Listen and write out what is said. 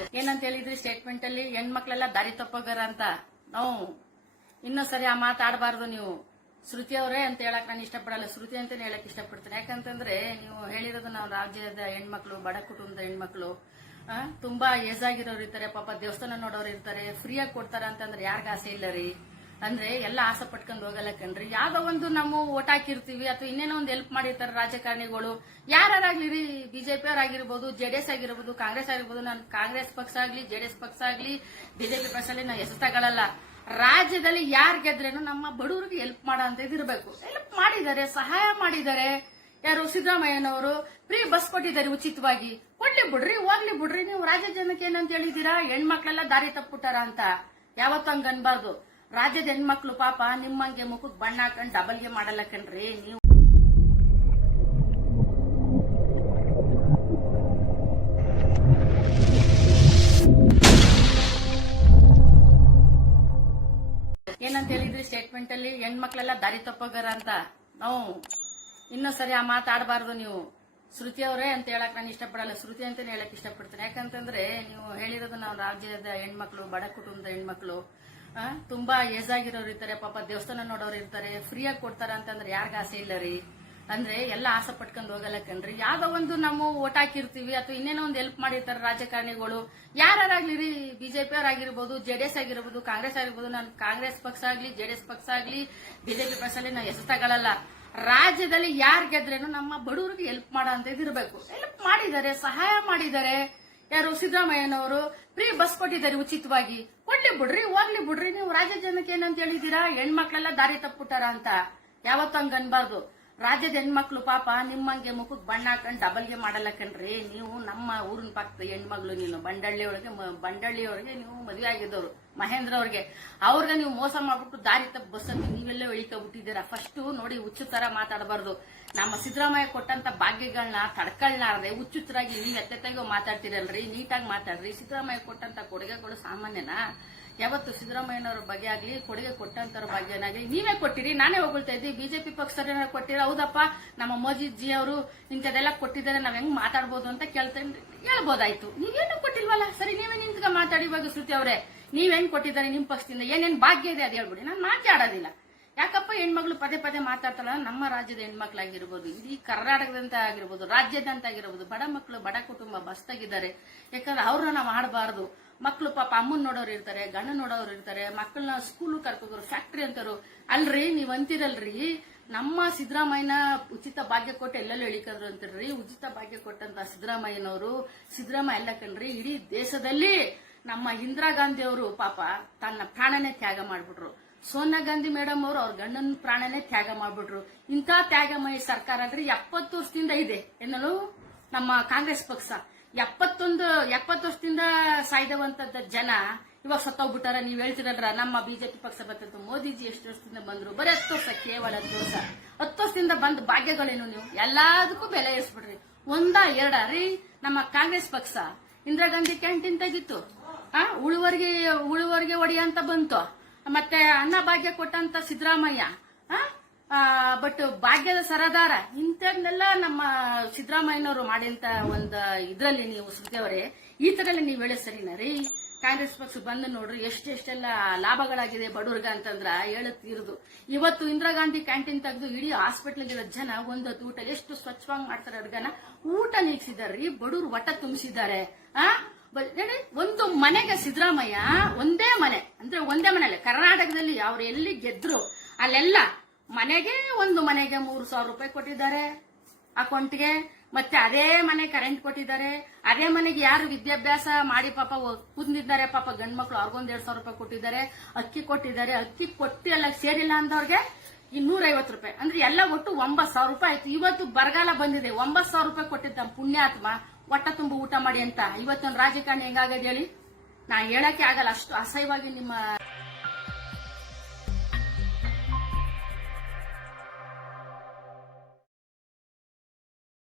ಏನಂತ ಹೇಳಿದ್ರಿ ಸ್ಟೇಟ್ಮೆಂಟ್ ಅಲ್ಲಿ ಹೆಣ್ಮಕ್ಳೆಲ್ಲ ದಾರಿ ತಪ್ಪೋಗಾರ ಅಂತ. ನಾವು ಇನ್ನೂ ಸರಿ ಆ ಮಾತಾಡಬಾರ್ದು ನೀವು. ಶ್ರುತಿ ಅವರೇ ಅಂತ ಹೇಳಕ್ ನಾನು ಇಷ್ಟಪಡಲ್ಲ. ಶ್ರುತಿ ಅಂತಾನೆ ಹೇಳಕ್ ಇಷ್ಟಪಡ್ತೀನಿ. ಯಾಕಂತಂದ್ರೆ ನೀವು ಹೇಳಿರೋದು ನಾವು ರಾಜ್ಯದ ಹೆಣ್ಮಕ್ಳು, ಬಡ ಕುಟುಂಬದ ಹೆಣ್ಮಕ್ಳು. ತುಂಬಾ ಏಜ್ ಆಗಿರೋರು ಇರ್ತಾರೆ. ಪಾಪ ದೇವಸ್ಥಾನ ನೋಡೋರು ಇರ್ತಾರೆ. ಫ್ರೀಯಾಗಿ ಕೊಡ್ತಾರ ಅಂತಂದ್ರೆ ಯಾರಿಗ ಆಸೆ ಇಲ್ಲ ರೀ? ಅಂದ್ರೆ ಎಲ್ಲ ಆಸೆ ಪಟ್ಕೊಂಡು ಹೋಗಲ್ಲ ಕಣ್ರಿ. ಯಾವ್ದೋ ಒಂದು ನಾವು ಓಟ್ ಹಾಕಿರ್ತೀವಿ ಅಥವಾ ಇನ್ನೇನೋ ಒಂದು ಹೆಲ್ಪ್ ಮಾಡಿರ್ತಾರೆ ರಾಜಕಾರಣಿಗಳು. ಯಾರಾಗ್ಲಿ ಬಿಜೆಪಿ ಅವರಾಗಿರ್ಬೋದು ಜೆಡಿಎಸ್ ಆಗಿರ್ಬೋದು, ಕಾಂಗ್ರೆಸ್ ಆಗಿರ್ಬೋದು, ನಾನು ಕಾಂಗ್ರೆಸ್ ಪಕ್ಷ ಆಗ್ಲಿ ಜೆಡಿಎಸ್ ಪಕ್ಷ ಆಗ್ಲಿ ಬಿಜೆಪಿ ಪಕ್ಷದಲ್ಲಿ ನಾವು ಹೆಸರು ತಗೊಳ್ಳಲ್ಲ ರಾಜ್ಯದಲ್ಲಿ ಯಾರು ಗೆದ್ರೇನು ನಮ್ಮ ಬಡವರಿಗೆ ಹೆಲ್ಪ್ ಮಾಡೋ ಅಂತ ಇದಿರ್ಬೇಕು ಹೆಲ್ಪ್ ಮಾಡಿದ್ದಾರೆ ಸಹಾಯ ಮಾಡಿದ್ದಾರೆ ಯಾರು ಸಿದ್ದರಾಮಯ್ಯನವರು ಫ್ರೀ ಬಸ್ ಕೊಟ್ಟಿದ್ದಾರೆ ಉಚಿತವಾಗಿ. ಕೊಡ್ಲಿ ಬಿಡ್ರಿ, ಹೋಗ್ಲಿ ಬಿಡ್ರಿ, ನೀವು ರಾಜ್ಯ ಜನಕ್ಕೆ ಏನಂತ ಹೇಳಿದೀರಾ ಹೆಣ್ಮಕ್ಳೆಲ್ಲ ದಾರಿ ತಪ್ಪುಟ್ಟಾರ ಅಂತ. ಯಾವತ್ತೂ ಅನ್ಬಾರ್ದು. ರಾಜ್ಯದ ಹೆಣ್ಮಕ್ಳು ಪಾಪ ನಿಮ್ಮಂಗೆ ಮುಖಕ್ಕೆ ಬಣ್ಣ ಹಾಕೊಂಡು ಡಬಲ್ಗೆ ಮಾಡಲ್ಲ ಕಣ್ರಿ ನೀವು. ಏನಂತ ಹೇಳಿದ್ರಿ ಸ್ಟೇಟ್ಮೆಂಟ್ ಅಲ್ಲಿ, ಹೆಣ್ಮಕ್ಳೆಲ್ಲ ದಾರಿ ತಪ್ಪೋಗಾರ ಅಂತ. ನಾವು ಇನ್ನೂ ಸರಿ ಆ ಮಾತಾಡಬಾರ್ದು ನೀವು. ಶ್ರುತಿ ಅವರೇ ಅಂತ ಹೇಳಕ್ ನಾನು ಇಷ್ಟಪಡಲ್ಲ. ಶ್ರುತಿ ಅಂತ ಹೇಳಕ್ ಇಷ್ಟಪಡ್ತೀನಿ. ಯಾಕಂತಂದ್ರೆ ನೀವು ಹೇಳಿರೋದು ನಾವು ರಾಜ್ಯದ ಹೆಣ್ಮಕ್ಳು, ಬಡ ಕುಟುಂಬದ ಹೆಣ್ಮಕ್ಳು. ತುಂಬಾ ಏಜ್ ಆಗಿರೋರು ಇರ್ತಾರೆ, ಪಾಪ ದೇವಸ್ಥಾನ ನೋಡೋರು ಇರ್ತಾರೆ ಫ್ರೀಯಾಗಿ ಕೊಡ್ತಾರ ಅಂತಂದ್ರೆ ಯಾರಿಗ ಆಸೆ ಇಲ್ಲ ರೀ? ಅಂದ್ರೆ ಎಲ್ಲ ಆಸೆ ಪಟ್ಕೊಂಡು ಹೋಗಲ್ಲ ಕಣ್ರಿ. ಯಾವ್ದೋ ಒಂದು ನಾವು ಓಟ್ ಹಾಕಿರ್ತೀವಿ, ಅಥವಾ ಇನ್ನೇನೋ ಒಂದು ಹೆಲ್ಪ್ ಮಾಡಿರ್ತಾರೆ ರಾಜಕಾರಣಿಗಳು. ಯಾರಾಗ್ಲಿ ರೀ? ಬಿಜೆಪಿ ಅವರಾಗಿರ್ಬೋದು ಜೆಡಿಎಸ್ ಆಗಿರ್ಬೋದು, ಕಾಂಗ್ರೆಸ್ ಆಗಿರ್ಬೋದು, ನಾನು ಕಾಂಗ್ರೆಸ್ ಪಕ್ಷ ಆಗ್ಲಿ ಜೆಡಿಎಸ್ ಪಕ್ಷ ಆಗ್ಲಿ ಬಿಜೆಪಿ ಪಕ್ಷ ನಾವು ಹೆಸರು ತಗೊಳ್ಳಲ್ಲ ರಾಜ್ಯದಲ್ಲಿ ಯಾರು ಗೆದ್ರೇನು ನಮ್ಮ ಬಡವರಿಗೆ ಹೆಲ್ಪ್ ಮಾಡೋ ಅಂತ ಇದಿರ್ಬೇಕು. ಹೆಲ್ಪ್ ಮಾಡಿದ್ದಾರೆ, ಸಹಾಯ ಮಾಡಿದ್ದಾರೆ. ಯಾರು ಸಿದ್ದರಾಮಯ್ಯನವರು ಫ್ರೀ ಬಸ್ ಕೊಟ್ಟಿದ್ದಾರೆ ಉಚಿತವಾಗಿ. ಕೊಡ್ಲಿ ಬಿಡ್ರಿ, ಹೋಗ್ಲಿ ಬಿಡ್ರಿ, ನೀವು ರಾಜ್ಯ ಜನಕ್ಕೆ ಏನಂತ ಹೇಳಿದೀರಾ ಹೆಣ್ಮಕ್ಳೆಲ್ಲ ದಾರಿ ತಪ್ಪುಟ್ಟಾರ ಅಂತ ಯಾವತ್ತೂ ಹಂಗ ಅನ್ಬಾರ್ದು. ರಾಜ್ಯದ ಹೆಣ್ಮಕ್ಳು ಪಾಪ ನಿಮ್ಮಂಗೆ ಮುಖಕ್ಕೆ ಬಣ್ಣ ಹಾಕೊಂಡು ಡಬಲ್ಗೆ ಮಾಡಲ್ಲ ಕಣ್ರಿ ನೀವು ನಮ್ಮ ಊರಿನ ಪಕ್ಕದ ಹೆಣ್ಮಗಳು ನೀವು ಬಂಡಳ್ಳಿ ಒಳಗೆ ಬಂಡಳ್ಳಿ ಒಳಗೆ ನೀವು ಮದುವೆ ಆಗಿದ್ದವ್ರು ಮಹೇಂದ್ರ ಅವ್ರಿಗೆ ಅವ್ರಿಗೆ ನೀವು ಮೋಸ ಮಾಡ್ಬಿಟ್ಟು ದಾರಿ ತಪ್ಪ ಬಸ್ ಅಂತ ನೀವೆಲ್ಲ ಬಿಟ್ಟಿದ್ದೀರಾ ಫಸ್ಟ್ ನೋಡಿ ಹುಚ್ಚು ತರ ಮಾತಾಡಬಾರ್ದು. ನಮ್ಮ ಸಿದ್ದರಾಮಯ್ಯ ಕೊಟ್ಟಂತ ಭಾಗ್ಯಗಳನ್ನ ತಡ್ಕೊಳ್ಲಾರ್ದೆ ಹುಚ್ಚುಚ್ಚರಾಗಿ ನೀವು ಎತ್ತೆತ್ತಾಗೋ ಮಾತಾಡ್ತಿರಲ್ರಿ, ನೀಟಾಗಿ ಮಾತಾಡ್ರಿ. ಸಿದ್ದರಾಮಯ್ಯ ಕೊಟ್ಟಂತ ಕೊಡುಗೆಗಳು ಸಾಮಾನ್ಯನಾ? ಯಾವತ್ತು ಸಿದ್ದರಾಮಯ್ಯನವ್ರ ಬಗ್ಗೆ ಆಗ್ಲಿ, ಕೊಡುಗೆ ಕೊಟ್ಟಂತರ ಭಾಗ್ಯನಾಗಲಿ ನೀವೇ ಕೊಟ್ಟಿರಿ, ನಾನೇ ಹೊಗಳ್ತಾ ಇದ್ದಿ, ಬಿಜೆಪಿ ಪಕ್ಷದವ್ರ ಕೊಟ್ಟಿರ? ಹೌದಪ್ಪ, ನಮ್ಮ ಮೋದಿಜಿ ಅವರು ಇಂಥದೆಲ್ಲ ಕೊಟ್ಟಿದ್ದಾರೆ, ನಾವ್ ಹೆಂಗ್ ಮಾತಾಡ್ಬೋದು ಅಂತ ಕೇಳ್ತೇನೆ. ಹೇಳ್ಬೋದಾಯ್ತು. ನೀವೇನು ಕೊಟ್ಟಿಲ್ವಲ್ಲ? ಸರಿ, ನೀವೇ ನಿಂತ್ಕ ಮಾತಾಡಿ ಇವಾಗ ಶ್ರುತಿ ಅವರೇ. ನೀವೇನ್ ಕೊಟ್ಟಿದ್ದಾರೆ ನಿಮ್ ಪಕ್ಷದಿಂದ? ಏನೇನ್ ಭಾಗ್ಯ ಇದೆ ಅದು ಹೇಳ್ಬಿಡಿ. ನಾನು ಮಾತಾಡೋದಿಲ್ಲ. ಯಾಕಪ್ಪ ಹೆಣ್ಮಕ್ಳು ಪದೇ ಪದೇ ಮಾತಾಡ್ತಾರಲ್ಲ, ನಮ್ಮ ರಾಜ್ಯದ ಹೆಣ್ಮಕ್ಳಾಗಿರ್ಬೋದು, ಇಡೀ ಕರ್ನಾಟಕದಂತ ಆಗಿರ್ಬೋದು, ರಾಜ್ಯದಂತ ಆಗಿರ್ಬೋದು, ಬಡ ಮಕ್ಕಳು ಬಡ ಕುಟುಂಬ ಬಸ್ತಾಗಿದ್ದಾರೆ. ಯಾಕಂದ್ರೆ ಅವ್ರನ್ನ ನಾವು ಆಡಬಾರ್ದು. ಮಕ್ಕಳು ಪಾಪ ಅಮ್ಮನ್ ನೋಡೋರು ಇರ್ತಾರೆ, ಗಂಡ ನೋಡೋರು ಇರ್ತಾರೆ ಮಕ್ಕಳನ್ನ ಸ್ಕೂಲ್ ಕರ್ಕೋದ್ರು ಫ್ಯಾಕ್ಟ್ರಿ ಅಂತಾರು. ಅಲ್ರಿ, ನೀವ್ ಅಂತಿರಲ್ರಿ? ನಮ್ಮ ಸಿದ್ದರಾಮಯ್ಯನ ಉಚಿತ ಭಾಗ್ಯ ಕೊಟ್ಟು ಎಲ್ಲೆಲ್ಲೂ ಇಳಿಕದ್ರು ಅಂತಿರ್ರಿ? ಉಚಿತ ಭಾಗ್ಯ ಕೊಟ್ಟಂತ ಸಿದ್ದರಾಮಯ್ಯನವರು, ಸಿದ್ದರಾಮಯ್ಯ ಎಲ್ಲ ಕಣ್ರಿ, ಇಡೀ ದೇಶದಲ್ಲಿ ನಮ್ಮ ಇಂದಿರಾ ಗಾಂಧಿ ಅವರು ಪಾಪ ತನ್ನ ಪ್ರಾಣನೇ ತ್ಯಾಗ ಮಾಡ್ಬಿಟ್ರು. ಸೋನಿಯಾ ಗಾಂಧಿ ಮೇಡಮ್ ಅವರು ಅವ್ರ ಗಂಡನ ಪ್ರಾಣನೇ ತ್ಯಾಗ ಮಾಡ್ಬಿಟ್ರು. ಇಂಥ ತ್ಯಾಗಮಯ ಸರ್ಕಾರ ಅಂದ್ರೆ ಎಪ್ಪತ್ತು ವರ್ಷದಿಂದ ಇದೆ, ಎನ್ನಲು ನಮ್ಮ ಕಾಂಗ್ರೆಸ್ ಪಕ್ಷ. ಎಪ್ಪತ್ತೊಂದು, ಎಪ್ಪತ್ತು ವರ್ಷದಿಂದ ಸಾಯ್ದವಂತದ ಜನ ಇವಾಗ ಸತ್ತೋಗ್ಬಿಟ್ಟಾರ. ನೀವ್ ಹೇಳ್ತಿರಲ್ರ, ನಮ್ಮ ಬಿಜೆಪಿ ಪಕ್ಷ ಬರ್ತದ್ದು ಮೋದಿಜಿ ಎಷ್ಟು ವರ್ಷದಿಂದ ಬಂದ್ರು. ಬರೀ ಹತ್ತು ವರ್ಷ, ಕೇವಲ ಹತ್ತು ವರ್ಷ. ಹತ್ತು ವರ್ಷದಿಂದ ಬಂದ ಭಾಗ್ಯಗಳೇನು ನೀವು? ಎಲ್ಲದಕ್ಕೂ ಬೆಲೆ ಏರಿಸ್ಬಿಡ್ರಿ ಒಂದ, ಎರಡ. ರೀ, ನಮ್ಮ ಕಾಂಗ್ರೆಸ್ ಪಕ್ಷ ಇಂದಿರಾ ಗಾಂಧಿ ಕ್ಯಾಂಟೀನ್ ತೆಗಿತ್ತು ಆ, ಉಳುವರಿಗೆ ಉಳುವರಿಗೆ ಒಡಿಯಂತ ಬಂತು. ಮತ್ತೆ ಅನ್ನ ಭಾಗ್ಯ ಕೊಟ್ಟಂತ ಸಿದ್ದರಾಮಯ್ಯ. ಬಟ್ ಭಾಗ್ಯದ ಸರದಾರ, ಇಂಥದ್ನೆಲ್ಲ ನಮ್ಮ ಸಿದ್ದರಾಮಯ್ಯನವರು ಮಾಡಿದಂತ ಒಂದು ಇದರಲ್ಲಿ ನೀವು ಸುದ್ದಿಯವರೇ ಈ ತರ ಎಲ್ಲ ನೀವು ಹೇಳಿ ಸರಿನಾ ರೀ? ಕಾಂಗ್ರೆಸ್ ಪಕ್ಷ ಬಂದು ನೋಡ್ರಿ, ಎಷ್ಟೆಷ್ಟೆಲ್ಲ ಲಾಭಗಳಾಗಿದೆ ಬಡವ್ರಿಗೆ ಅಂತಂದ್ರ ಹೇಳುತ್ತಿರುದು ಇವತ್ತು ಇಂದಿರಾ ಗಾಂಧಿ ಕ್ಯಾಂಟೀನ್ ತೆಗೆದು ಇಡೀ ಹಾಸ್ಪಿಟಲ್ ಇರೋ ಜನ ಒಂದೊತ್ತು ಊಟ, ಎಷ್ಟು ಸ್ವಚ್ಛವಾಗಿ ಮಾಡ್ತಾರೆ ಅಡ್ಗನ, ಊಟ ನೀಗಿಸಿದಾರ್ರಿ ಬಡವ್ರು ಒಟ್ಟ ತುಂಬಿಸಿದ್ದಾರೆ. ಆ? ಒಂದು ಮನೆಗೆ ಸಿದ್ದರಾಮಯ್ಯ ಒಂದೇ ಮನೆ, ಅಂದ್ರೆ ಒಂದೇ ಮನೆಯಲ್ಲಿ, ಕರ್ನಾಟಕದಲ್ಲಿ ಅವ್ರು ಎಲ್ಲಿ ಗೆದ್ರು, ಅಲ್ಲೆಲ್ಲ ಮನೆಗೆ ಒಂದು ಮನೆಗೆ ಮೂರು ಸಾವಿರ ರೂಪಾಯಿ ಕೊಟ್ಟಿದ್ದಾರೆ ಅಕೌಂಟ್ಗೆ. ಮತ್ತೆ ಅದೇ ಮನೆ ಕರೆಂಟ್ ಕೊಟ್ಟಿದ್ದಾರೆ. ಅದೇ ಮನೆಗೆ ಯಾರು ವಿದ್ಯಾಭ್ಯಾಸ ಮಾಡಿ ಪಾಪ ಕುಂದಿದ್ದಾರೆ ಪಾಪ ಗಂಡ್ ಮಕ್ಳು ಅವ್ರಿಗೊಂದ್ ಎರಡ್ ಸಾವಿರ ರೂಪಾಯಿ ಕೊಟ್ಟಿದ್ದಾರೆ. ಅಕ್ಕಿ ಕೊಟ್ಟಿದ್ದಾರೆ. ಅಕ್ಕಿ ಕೊಟ್ಟು ಎಲ್ಲ ಸೇರಿಲ್ಲ ಅಂದವ್ರಿಗೆ ಇನ್ನೂರೈವತ್ತು ರೂಪಾಯಿ. ಅಂದ್ರೆ ಎಲ್ಲ ಒಟ್ಟು ಒಂಬತ್ ಸಾವಿರ ರೂಪಾಯಿ ಆಯ್ತು. ಇವತ್ತು ಬರಗಾಲ ಬಂದಿದೆ. ಒಂಬತ್ ಸಾವಿರ ರೂಪಾಯಿ ಕೊಟ್ಟಿದ್ದ ಪುಣ್ಯಾತ್ಮ, ಹೊಟ್ಟ ತುಂಬ ಊಟ ಮಾಡಿ ಅಂತ. ಇವತ್ತೊಂದು ರಾಜಕಾರಣಿ ಹೆಂಗಾಗದ ಹೇಳಿ? ನಾ ಹೇಳಕ್ಕೆ ಆಗಲ್ಲ. ಅಷ್ಟು ಅಸಹ್ಯವಾಗಿ ನಿಮ್ಮ